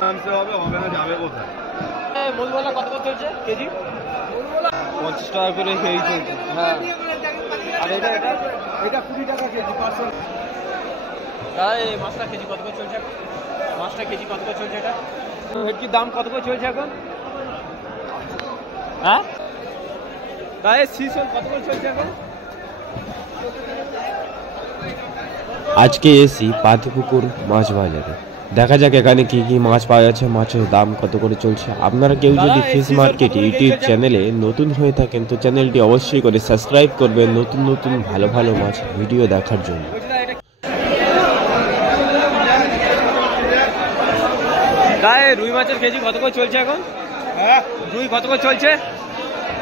আরামসে হবে না, যাবে কোথায়? মধুবালা কত করে চলছে কেজি? 50 টাকা করে কেজি চলছে। হ্যাঁ, আর এটা 20 টাকা কেজি পার্সেল। তাই মাছটা কেজি কত করে চলছে এখন? মাছটা কেজি কত করে চলছে? এটা ভেটকির দাম কত করে চলছে এখন? হ্যাঁ, তাই সিজন কত করে চলছে এখন? আজকে এসি পাতিপুকুর মাছ বাজারে, দেখা যাক এখানে কি কি মাছ পাওয়া যাচ্ছে, মাছের দাম কত করে চলছে। আপনারা কেউ যদি ফিশ মার্কেট ইউটিউব চ্যানেলে নতুন হয়ে থাকেন তো চ্যানেলটি অবশ্যই করে সাবস্ক্রাইব করবেন নতুন নতুন ভালো ভালো মাছ ভিডিও দেখার জন্য। তাই রুই মাছের কেজি কত করে চলছে এখন? হ্যাঁ, রুই কত করে চলছে?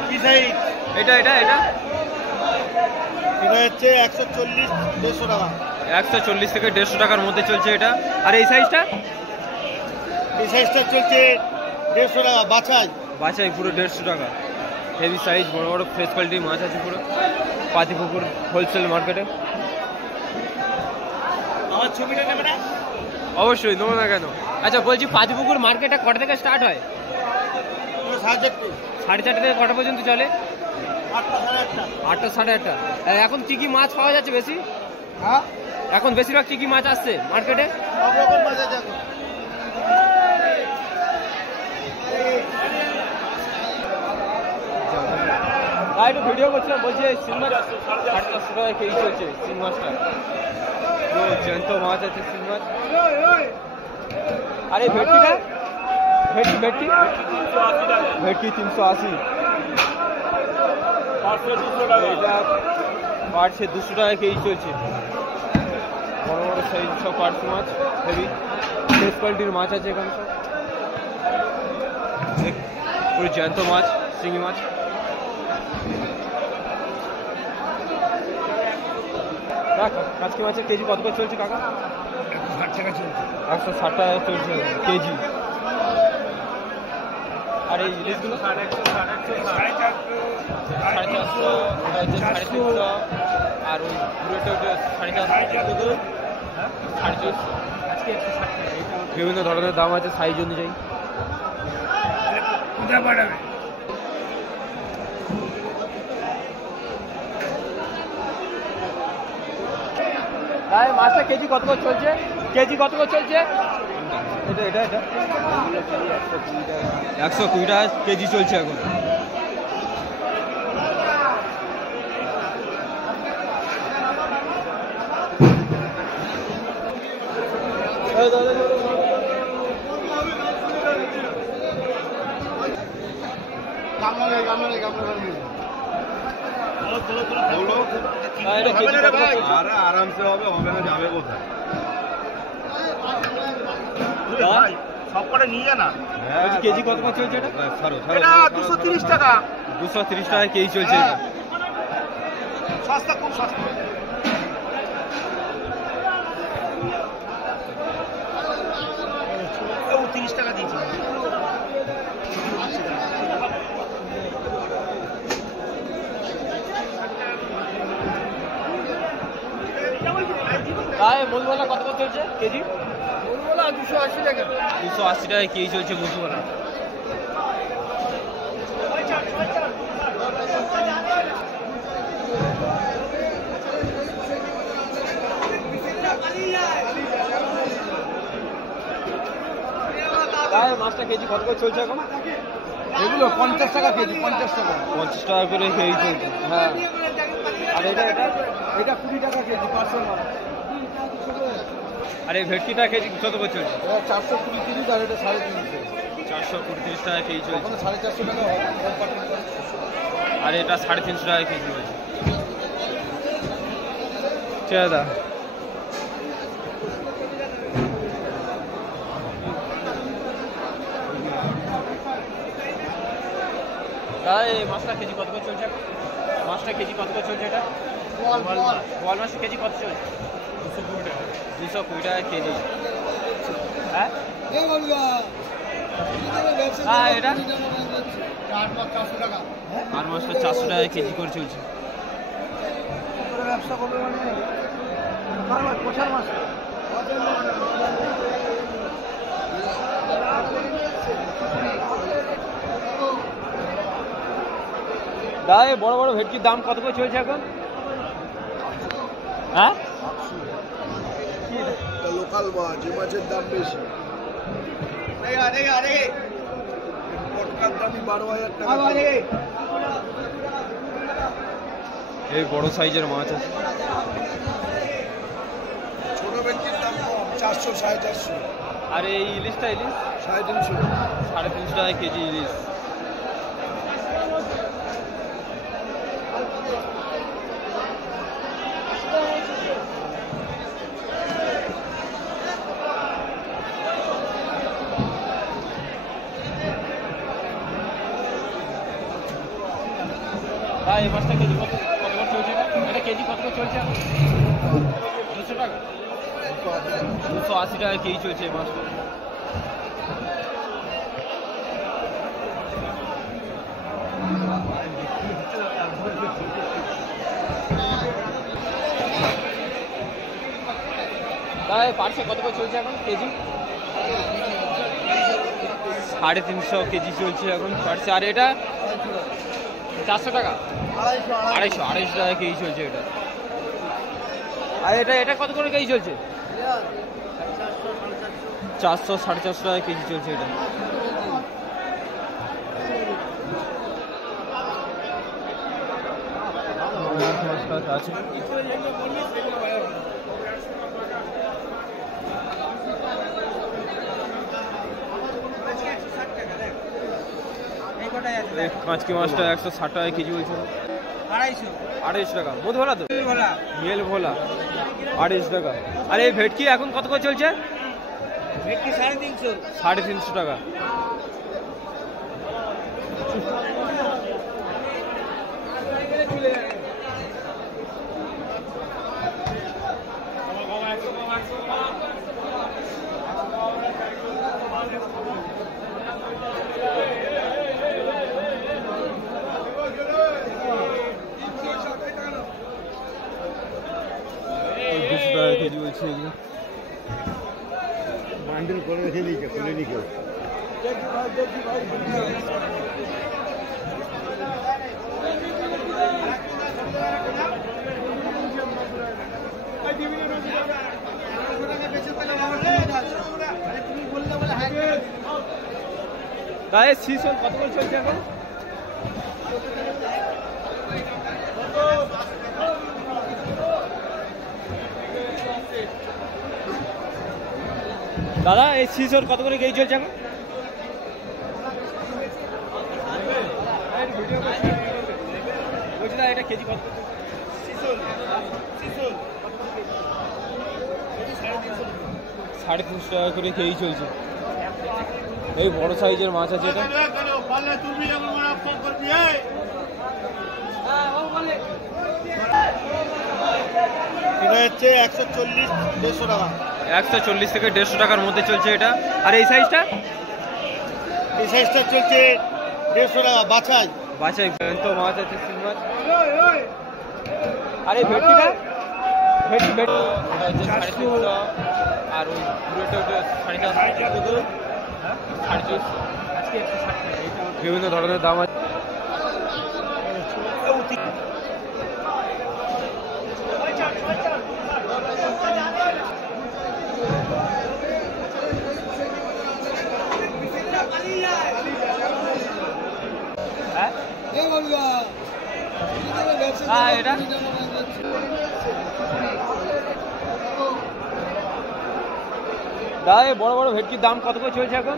কি সাইজ? এটা এটা হচ্ছে 140-150 টাকা। 140 থেকে 150 টাকার মধ্যে চলছে এটা। আর এই সাইজটা? এই সাইজটা চলছে 150 টাকা বাছাই পুরো 150 টাকা। হেভি সাইজ, বড় বড় ফ্রেশ কোয়ালিটির মাছ আছে পুরো পাতিপুকুর হোলসেল মার্কেটে। আমার ছবিটা নেবে না? অবশ্যই নেবো না কেন। আচ্ছা বলছি, পাতিপুকুর মার্কেটটা কটা থেকে স্টার্ট হয়? 4:30 থেকে কটা পর্যন্ত চলে? 8টা 8:30। এখন কি কি মাছ পাওয়া যাচ্ছে বেশি? হ্যাঁ, এখন বেশিরভাগ কি কি মাছ আসছে মার্কেটে? সব রকম মাছ আছে এখন। একটু ভিডিও করছিলাম, বলছি শিং মাছ 450 টাকা কেজি চলছে। শিং মাছটা তো জ্যান্ত মাছ আছে, শিং মাছ। আরে ভেটকিটা? ভেটকি 380। এটা পার্টসে 200 টাকা কেজি চলছে। বড় বড় সাইজ সব পার্টস মাছ, হেভি ফ্রেশ কোয়ালিটির মাছ আছে এখানে সব। পুরো জ্যান্ত মাছ, শিঙি মাছ। কাজকি মাছের কেজি কত করে চলছে কাকা? 160 টাকা চলছে কেজি। আর এই ইলিশগুলো 450, আর ওই পুরোটা ওটা 450, 450। বিভিন্ন ধরনের দাম আছে সাইজ অনুযায়ী। তাই মাছটা কেজি কত করে চলছে? এটা 120 টাকা কেজি চলছে এখন। আরামসে হবে না, যাবে কোথায়? সব করে নিয়ে যা না। কেজি কত করে চলছে এটা? 230 টাকা। 230 টাকা কেজি চলছে এটা। সস্তা, খুব সস্তা। ও 30 টাকা দিয়েছি। তাই মধুবালা কত করে চলছে কেজি? 280 টাকা। 280 টাকা কেজি চলছে মধুবালা। তাই মাছটা কেজি কত করে চলছে এখন? এগুলো 50 টাকা কেজি। 50 টাকা। 50 টাকা করে কেজি চলছে। হ্যাঁ, আর এটা 20 টাকা কেজি পার্সেল। আর এই ভেটকিটা কেজি কত করে চলছে? 420-30, আর এটা 350। 430 টাকা কেজি চলছে। 450 টাকা। আর এটা 350 টাকা কেজি বলছে। দাদা তাই মাছটা কেজি কত করে চলছে? মাছটা কেজি কত করে চলছে এটা? বল মাছের কেজি কত চলছে? 220 টাকা কেজি। হ্যাঁ, এটা 8 মাছটা 400 টাকা কেজি করে চলছে। ব্যবসা করবে মানে দাদা এই বড় বড় ভেটকির দাম কত করে চলছে এখন? হ্যাঁ লোকাল মাছ, এই মাছের দাম বেশি। পটকার দামই 12,000 টাকা। এই বড় সাইজের মাছ আছে। ছোট ভেটকির দাম কম, 400 450। আর এই ইলিশটা 350। 350 টাকা কেজি ইলিশ। এই মাছটা কেজি কত করে চলছে? এটা কেজি কত করে চলছে? 200 টাকা, 280 টাকা কেজি চলছে এই মাছটা। তাই পার্সে কত করে চলছে এখন কেজি? 350 কেজি চলছে এখন পার্সে। আর এটা 400 টাকা, 250 টাকা কেজি চলছে এটা। আর এটা কত করে কেজি চলছে? 400 450 টাকা কেজি চলছে এটা। আছে কাঁচকি মাছটা 160 টাকা কেজি বলছে। 250 টাকা মধু ভোলা, তো মেল ভোলা 250 টাকা। আর এই ভেটকি এখন কত করে চলছে? 350 টাকা। কেজি বলছে এগুলো। বান্ডিল করে রেখে দিয়েছে, খুলে নি কেউ। গায়ে সিজন কত করে চলছে এখন? দাদা এই সিজন কত করে কেজি চলছে এখন? বলছি দাদা এটা কেজি কত? 350 টাকা করে কেজি চলছে। এই বড় সাইজের মাছ আছে এটা। এটা হচ্ছে 140-150 টাকা। 140 থেকে 150 টাকার মধ্যে চলছে এটা। আর এই সাইজটা? এই সাইজটা চলছে 150 টাকা বাছাই। বাছাই তো মাছ আছে, শিং মাছ। আর এই ভেটকিটা? ভেটকি ওটা হচ্ছে 350। আর ওই পুরোটা ওটা 450। 450 আজকে 160 টাকা। বিভিন্ন ধরনের দাম আছে। হ্যাঁ এটা দাদা বড় বড় ভেটকির দাম কত করে চলছে এখন?